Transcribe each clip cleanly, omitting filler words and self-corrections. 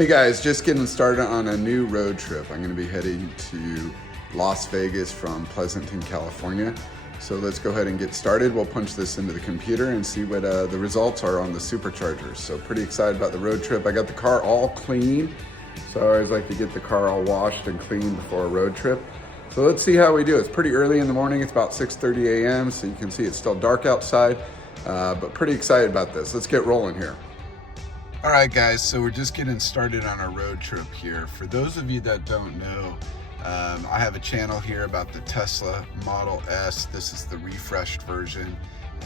Hey guys, just getting started on a new road trip. I'm going to be heading to Las Vegas from Pleasanton, California. So let's go ahead and get started. We'll punch this into the computer and see what the results are on the superchargers. So pretty excited about the road trip. I got the car all clean. So I always like to get the car all washed and clean before a road trip. So let's see how we do. It's pretty early in the morning. It's about 6:30 a.m. So you can see it's still dark outside, but pretty excited about this. Let's get rolling here. All right, guys, so we're just getting started on our road trip here. For those of you that don't know, I have a channel here about the Tesla Model S. This is the refreshed version,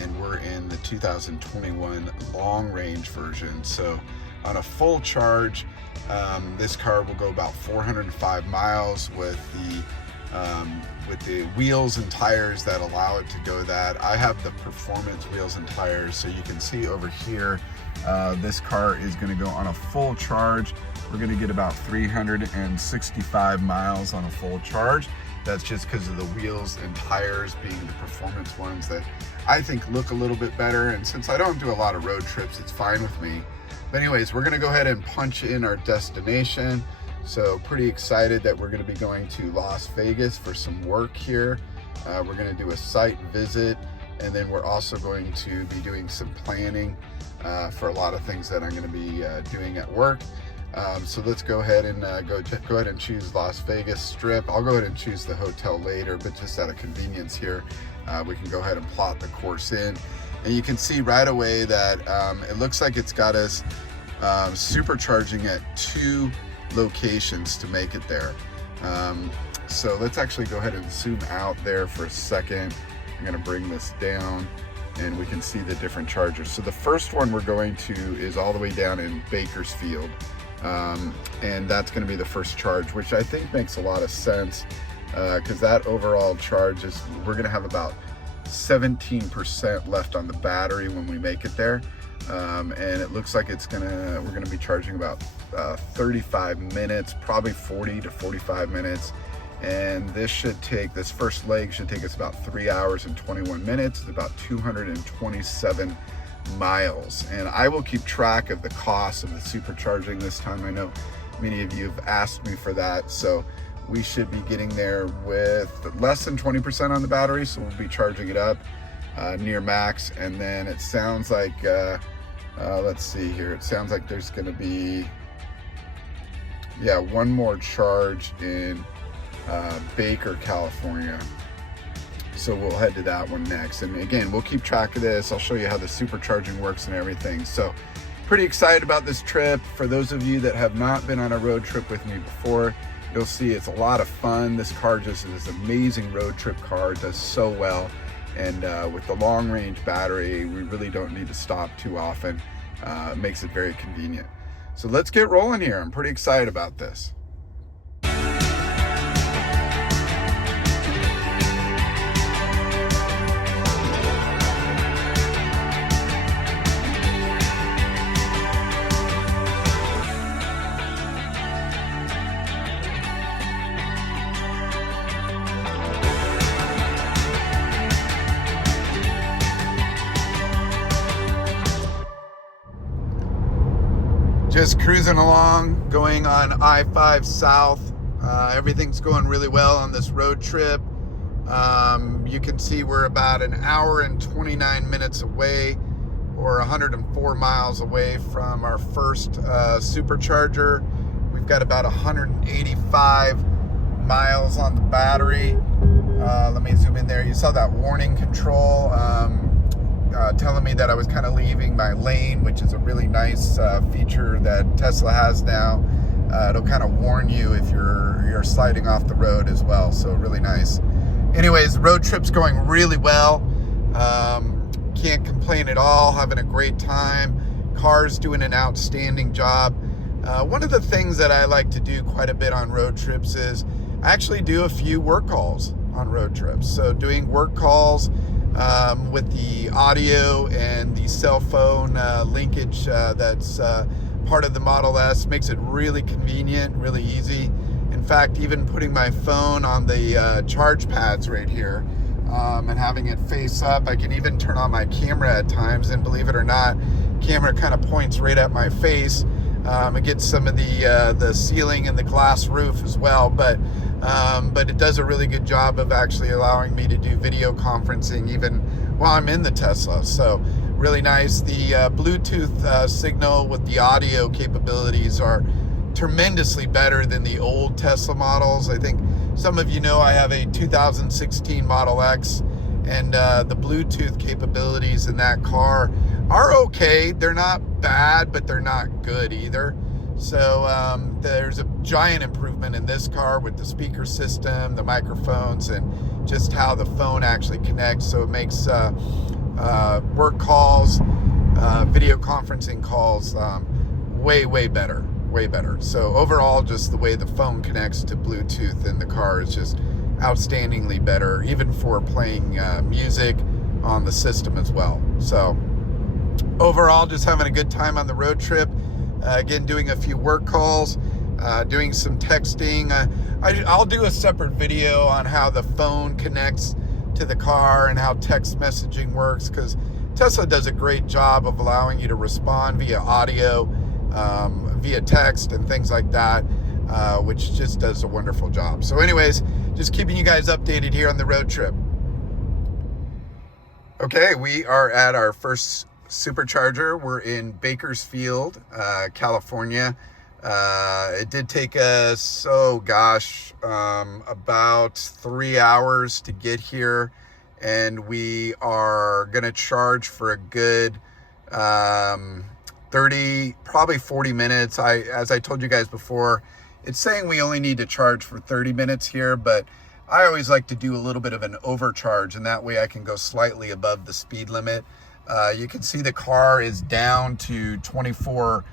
and we're in the 2021 long range version. So on a full charge, this car will go about 405 miles with the wheels and tires that allow it to go that. I have the performance wheels and tires, so you can see over here, this car is going to go on a full charge. We're going to get about 365 miles on a full charge. That's just because of the wheels and tires being the performance ones that I think look a little bit better. And since I don't do a lot of road trips, it's fine with me. But anyways, we're going to go ahead and punch in our destination. So pretty excited that we're going to be going to Las Vegas for some work here. We're going to do a site visit, and then we're also going to be doing some planning for a lot of things that I'm going to be doing at work. So let's go ahead and go ahead and choose Las Vegas Strip. I'll go ahead and choose the hotel later, but just out of convenience here, we can go ahead and plot the course in. And you can see right away that it looks like it's got us supercharging at 2 locations to make it there. So let's actually go ahead and zoom out there for a second. I'm going to bring this down and we can see the different chargers. So the first one we're going to is all the way down in Bakersfield, and that's going to be the first charge, which I think makes a lot of sense because that overall charge is, we're going to have about 17% left on the battery when we make it there. And it looks like we're gonna be charging about 35 minutes, probably 40 to 45 minutes. And this first leg should take us about 3 hours and 21 minutes. It's about 227 miles. And I will keep track of the cost of the supercharging this time. I know many of you have asked me for that. So we should be getting there with less than 20% on the battery. So we'll be charging it up near max. And then it sounds like, let's see here. It sounds like there's going to be, one more charge in Baker, California. So we'll head to that one next. And again, we'll keep track of this. I'll show you how the supercharging works and everything. So pretty excited about this trip. For those of you that have not been on a road trip with me before, you'll see it's a lot of fun. This car just is an amazing road trip car. It does so well. And with the long range battery, we really don't need to stop too often. It makes it very convenient. So let's get rolling here. I'm pretty excited about this. Just cruising along, going on I-5 South. Everything's going really well on this road trip. You can see we're about an hour and 29 minutes away, or 104 miles away from our first supercharger. We've got about 185 miles on the battery. Let me zoom in there. You saw that warning control telling me that I was kind of leaving my lane, which is a really nice feature that Tesla has now. It'll kind of warn you if you're sliding off the road as well, so really nice. Anyways, the road trip's going really well. Can't complain at all, having a great time. Car's doing an outstanding job. One of the things that I like to do quite a bit on road trips is I actually do a few work calls on road trips. So doing work calls with the audio and the cell phone linkage that's part of the Model S makes it really convenient, really easy. In fact, even putting my phone on the charge pads right here and having it face up, I can even turn on my camera at times, and believe it or not, camera kind of points right at my face. and get some of the ceiling and the glass roof as well. But it does a really good job of actually allowing me to do video conferencing even while I'm in the Tesla. So really nice. The Bluetooth signal with the audio capabilities are tremendously better than the old Tesla models. I think some of you know I have a 2016 Model X, and the Bluetooth capabilities in that car are okay. They're not bad, but they're not good either. So there's a giant improvement in this car with the speaker system, the microphones, and just how the phone actually connects. So it makes work calls, video conferencing calls way better. So overall, just the way the phone connects to Bluetooth in the car is just outstandingly better, even for playing music on the system as well. So overall, just having a good time on the road trip. Again, doing a few work calls, doing some texting. I'll do a separate video on how the phone connects to the car and how text messaging works, because Tesla does a great job of allowing you to respond via audio, via text and things like that, which just does a wonderful job. So anyways, just keeping you guys updated here on the road trip. Okay, we are at our first supercharger. We're in Bakersfield, California. It did take us, about 3 hours to get here, and we are gonna charge for a good 30, probably 40 minutes. As I told you guys before, it's saying we only need to charge for 30 minutes here, but I always like to do a little bit of an overcharge, and that way I can go slightly above the speed limit. You can see the car is down to 24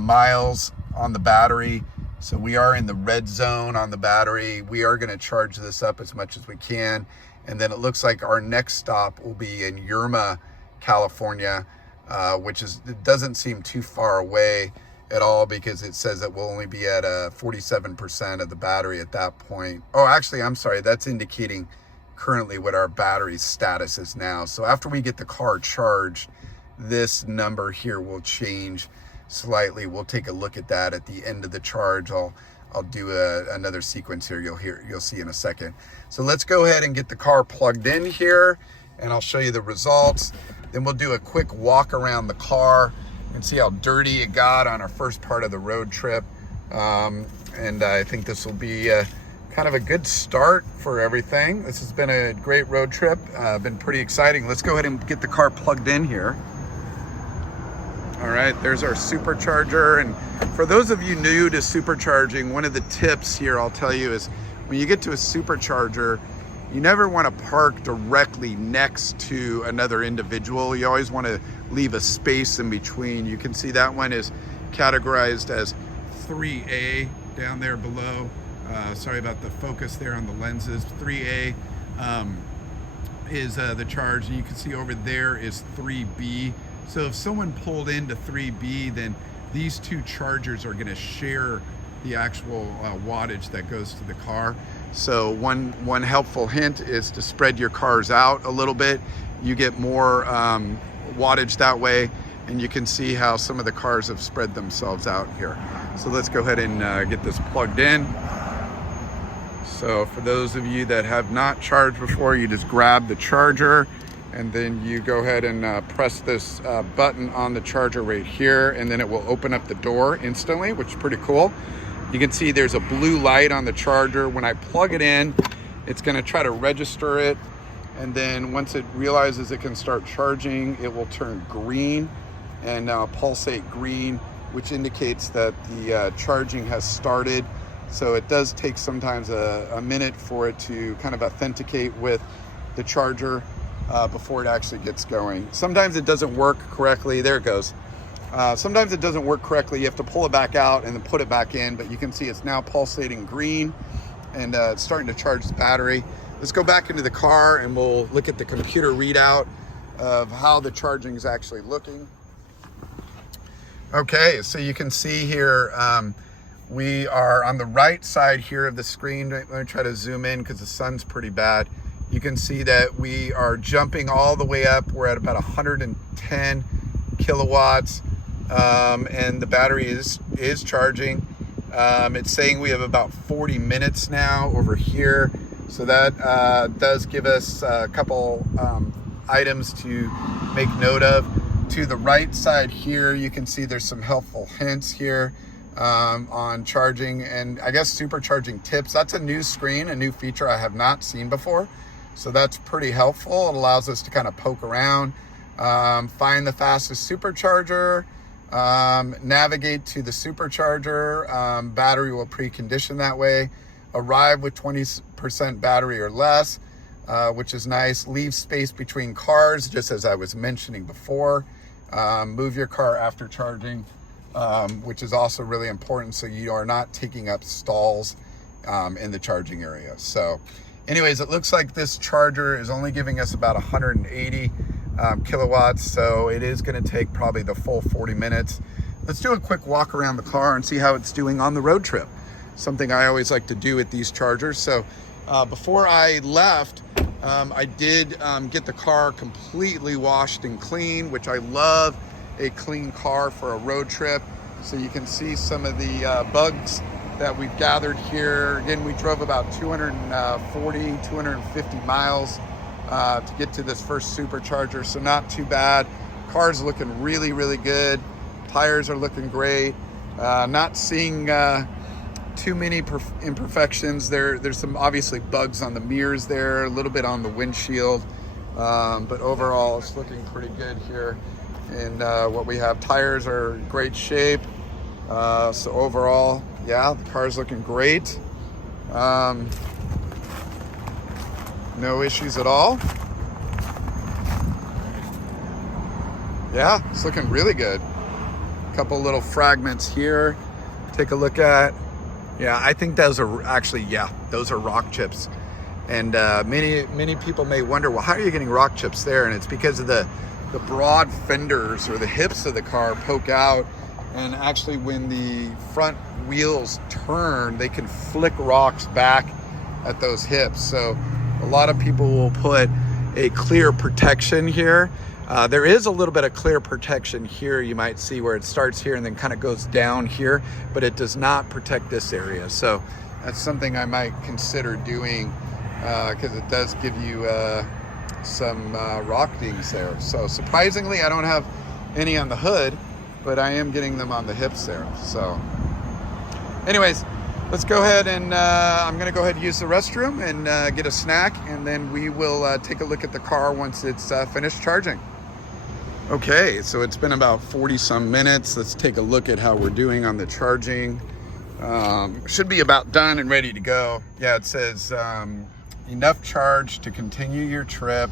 miles on the battery. So we are in the red zone on the battery. We are gonna charge this up as much as we can. And then it looks like our next stop will be in Yuma, California, which it doesn't seem too far away at all, because it says that we'll only be at 47% of the battery at that point. Oh, actually, I'm sorry, that's indicating currently what our battery status is now. So after we get the car charged, this number here will change slightly. We'll take a look at that at the end of the charge. I'll do another sequence here. You'll see in a second. So let's go ahead and get the car plugged in here, and I'll show you the results. Then we'll do a quick walk around the car and see how dirty it got on our first part of the road trip. And I think this will be kind of a good start for everything. This has been a great road trip, been pretty exciting. Let's go ahead and get the car plugged in here. All right, there's our supercharger. And for those of you new to supercharging, one of the tips here I'll tell you is when you get to a supercharger, you never want to park directly next to another individual. You always want to leave a space in between. You can see that one is categorized as 3A down there below. Sorry about the focus there on the lenses. 3A is the charge, and you can see over there is 3B. So if someone pulled into 3B, then these two chargers are gonna share the actual wattage that goes to the car. So one helpful hint is to spread your cars out a little bit. You get more wattage that way, and you can see how some of the cars have spread themselves out here. So let's go ahead and get this plugged in. So for those of you that have not charged before, you just grab the charger, and then you go ahead and press this button on the charger right here, and then it will open up the door instantly, which is pretty cool. You can see there's a blue light on the charger. When I plug it in, it's gonna try to register it, and then once it realizes it can start charging, it will turn green and pulsate green, which indicates that the charging has started. So it does take sometimes a minute for it to kind of authenticate with the charger before it actually gets going. Sometimes it doesn't work correctly. There it goes. Sometimes it doesn't work correctly. You have to pull it back out and then put it back in, but you can see it's now pulsating green, and it's starting to charge the battery. Let's go back into the car and we'll look at the computer readout of how the charging is actually looking. Okay, so you can see here, we are on the right side here of the screen. Let me try to zoom in because the sun's pretty bad. You can see that we are jumping all the way up. We're at about 110 kilowatts, and the battery is charging. It's saying we have about 40 minutes now over here. So that does give us a couple items to make note of. To the right side here, you can see there's some helpful hints here on charging and I guess supercharging tips. That's a new screen, a new feature I have not seen before. So that's pretty helpful. It allows us to kind of poke around, find the fastest supercharger, navigate to the supercharger. Battery will precondition that way. Arrive with 20% battery or less, which is nice. Leave space between cars, just as I was mentioning before. Move your car after charging, which is also really important so you are not taking up stalls in the charging area. So anyways, it looks like this charger is only giving us about 180 kilowatts, so it is going to take probably the full 40 minutes. Let's do a quick walk around the car and see how it's doing on the road trip. Something I always like to do with these chargers. So before I left, I did get the car completely washed and clean, which I love a clean car for a road trip. So you can see some of the bugs that we've gathered here. Again, we drove about 250 miles to get to this first supercharger, so not too bad. Car's looking really, really good. Tires are looking great. Not seeing too many imperfections. There's some obviously bugs on the mirrors there, a little bit on the windshield, but overall it's looking pretty good here. And what we have, tires are in great shape. So overall, yeah, the car's looking great. No issues at all. Yeah, it's looking really good. A couple little fragments here. Take a look at. Yeah, I think those are actually, yeah, those are rock chips. And many people may wonder, well, how are you getting rock chips there? And it's because of the broad fenders or the hips of the car poke out. And actually when the front wheels turn, they can flick rocks back at those hips. So a lot of people will put a clear protection here. There is a little bit of clear protection here. You might see where it starts here and then kind of goes down here, but it does not protect this area. So that's something I might consider doing because it does give you some rock dings there. So surprisingly, I don't have any on the hood, but I am getting them on the hips there. So anyways, let's go ahead and I'm gonna go ahead and use the restroom and get a snack, and then we will take a look at the car once it's finished charging. Okay, so it's been about 40 some minutes. Let's take a look at how we're doing on the charging. Should be about done and ready to go. Yeah, it says enough charge to continue your trip.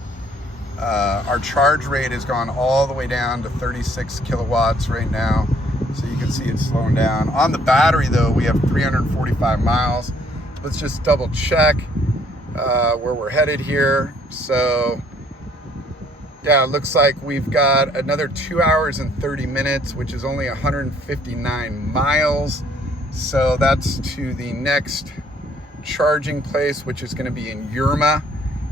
Our charge rate has gone all the way down to 36 kilowatts right now. So you can see it's slowing down. On the battery though, we have 345 miles. Let's just double check where we're headed here. So yeah, it looks like we've got another 2 hours and 30 minutes, which is only 159 miles. So that's to the next charging place, which is going to be in Yuma,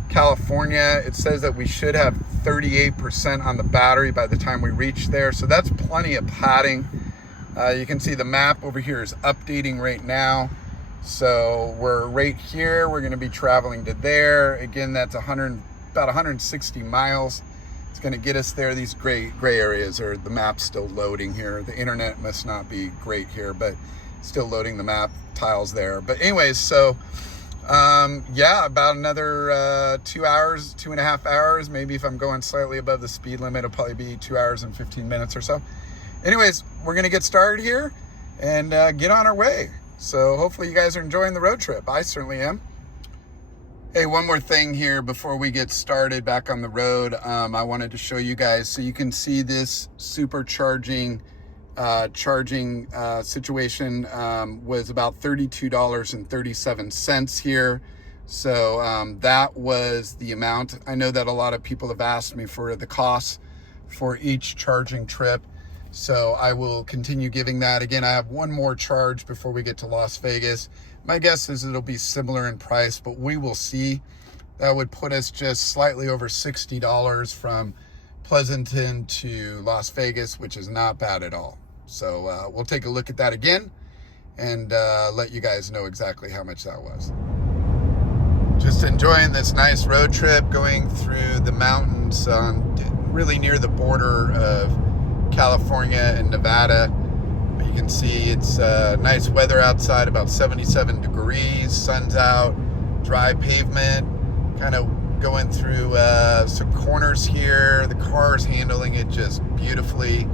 California. It says that we should have 38% on the battery by the time we reach there. So that's plenty of padding. You can see the map over here is updating right now. So we're right here. We're going to be traveling to there. Again, that's about 160 miles. It's going to get us there. These gray areas are the map's still loading here. The internet must not be great here, but still loading the map tiles there. But anyways, so yeah, about another 2 hours, 2.5 hours. Maybe if I'm going slightly above the speed limit, it'll probably be 2 hours and 15 minutes or so. Anyways, we're going to get started here and get on our way. So hopefully you guys are enjoying the road trip. I certainly am. Hey, one more thing here before we get started back on the road. I wanted to show you guys so you can see this supercharging charging situation was about $32.37 here. So that was the amount. I know that a lot of people have asked me for the cost for each charging trip. So I will continue giving that. Again, I have one more charge before we get to Las Vegas. My guess is it'll be similar in price, but we will see. That would put us just slightly over $60 from Pleasanton to Las Vegas, which is not bad at all. So we'll take a look at that again and let you guys know exactly how much that was. Just enjoying this nice road trip going through the mountains, really near the border of California and Nevada. You can see it's nice weather outside, about 77 degrees, sun's out, dry pavement, kind of going through some corners here. The car's handling it just beautifully,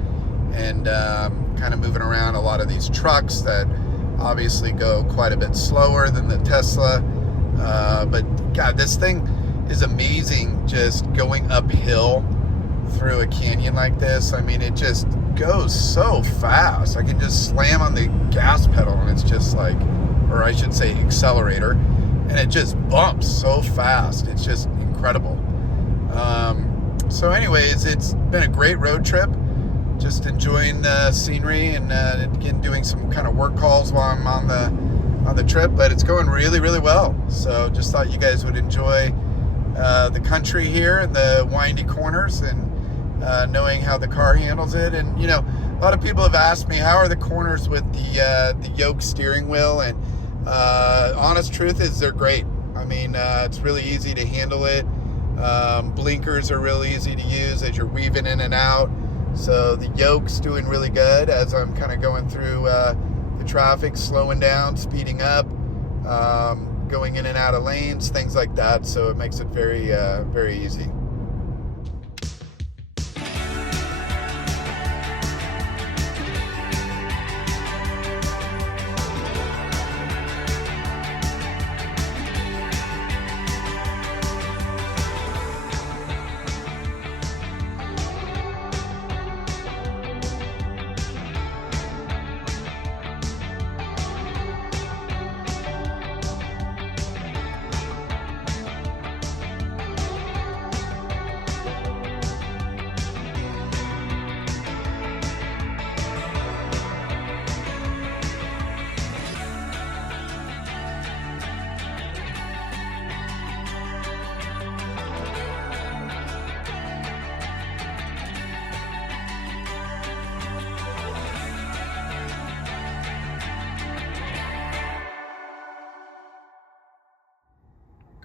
and kind of moving around a lot of these trucks that obviously go quite a bit slower than the Tesla. But God, this thing is amazing, just going uphill through a canyon like this. I mean, it just goes so fast. I can just slam on the gas pedal and it's just like, or I should say accelerator, and it just bumps so fast. It's just incredible. So anyways, it's been a great road trip. Just enjoying the scenery and again doing some kind of work calls while I'm on the trip, but it's going really, really well. So just thought you guys would enjoy the country here and the windy corners, and knowing how the car handles it. And you know, a lot of people have asked me, how are the corners with the yoke steering wheel? And honest truth is, they're great. I mean, it's really easy to handle it. Blinkers are really easy to use as you're weaving in and out. So the yoke's doing really good as I'm kind of going through the traffic, slowing down, speeding up, going in and out of lanes, things like that. So it makes it very, very easy.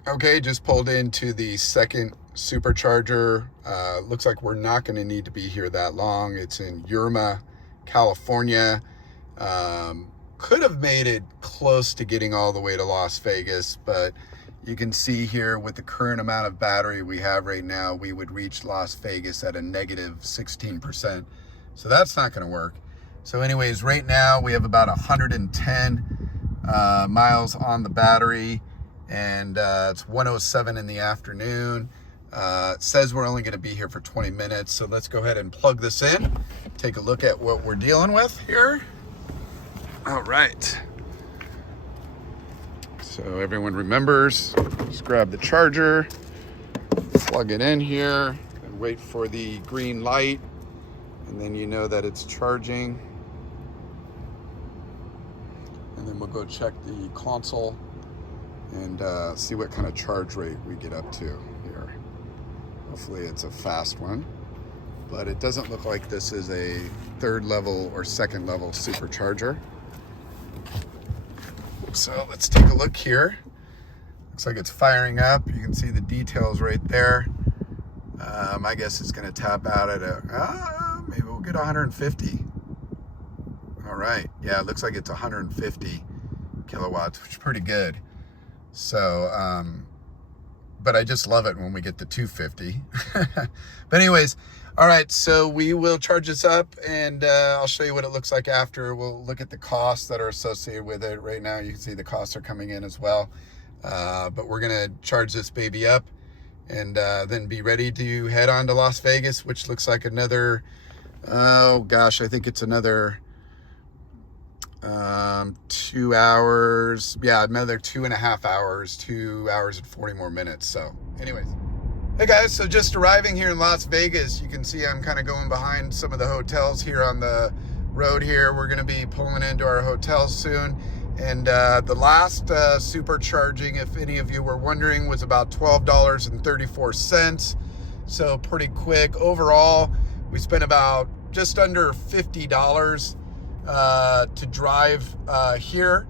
Okay, just pulled into the second supercharger. Looks like we're not going to need to be here that long. It's in Yuma, California. Could have made it close to getting all the way to Las Vegas, but you can see here with the current amount of battery we have right now, we would reach Las Vegas at a negative 16%. So that's not going to work. So anyways, right now we have about 110 miles on the battery, and it's 1:07 in the afternoon. It says we're only going to be here for 20 minutes, so let's go ahead and plug this in, take a look at what we're dealing with here. All right, so everyone remembers, just grab the charger, plug it in here, and wait for the green light, and then you know that it's charging. And then we'll go check the console and see what kind of charge rate we get up to here. Hopefully it's a fast one, but it doesn't look like this is a third level or second level supercharger. So let's take a look here. Looks like it's firing up. You can see the details right there. I guess it's gonna tap out at maybe we'll get 150. All right, yeah, it looks like it's 150 kilowatts, which is pretty good. So, but I just love it when we get to 250. But anyways, all right, so we will charge this up, and I'll show you what it looks like after. We'll look at the costs that are associated with it. Right now, you can see the costs are coming in as well. But we're gonna charge this baby up and then be ready to head on to Las Vegas, which looks like another, oh gosh, I think it's another 2 hours. Yeah, another 2.5 hours, 2 hours and 40 more minutes. So anyways, hey guys, so just arriving here in Las Vegas, you can see I'm kind of going behind some of the hotels here on the road here. We're going to be pulling into our hotel soon. And the last supercharging, if any of you were wondering, was about $12.34. so pretty quick. Overall, we spent about just under $50 to drive here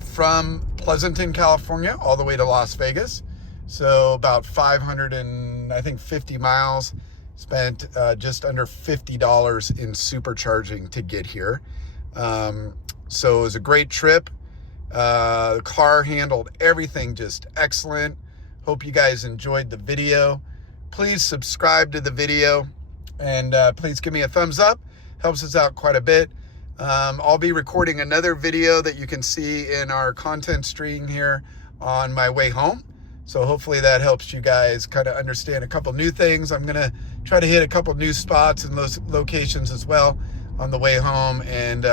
from Pleasanton, California, all the way to Las Vegas. So about 550 miles. Spent just under $50 in supercharging to get here. So it was a great trip. The car handled everything just excellent. Hope you guys enjoyed the video. Please subscribe to the video, and please give me a thumbs up. Helps us out quite a bit. I'll be recording another video that you can see in our content stream here on my way home. So hopefully that helps you guys kind of understand a couple new things. I'm gonna try to hit a couple new spots and those locations as well on the way home, and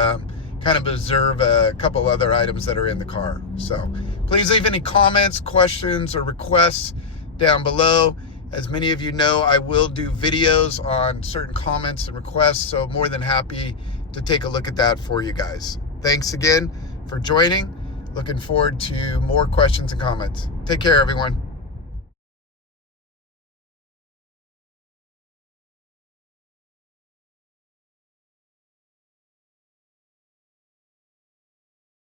kind of observe a couple other items that are in the car. So please leave any comments, questions, or requests down below. As many of you know, I will do videos on certain comments and requests, so more than happy to take a look at that for you guys. Thanks again for joining. Looking forward to more questions and comments. Take care, everyone.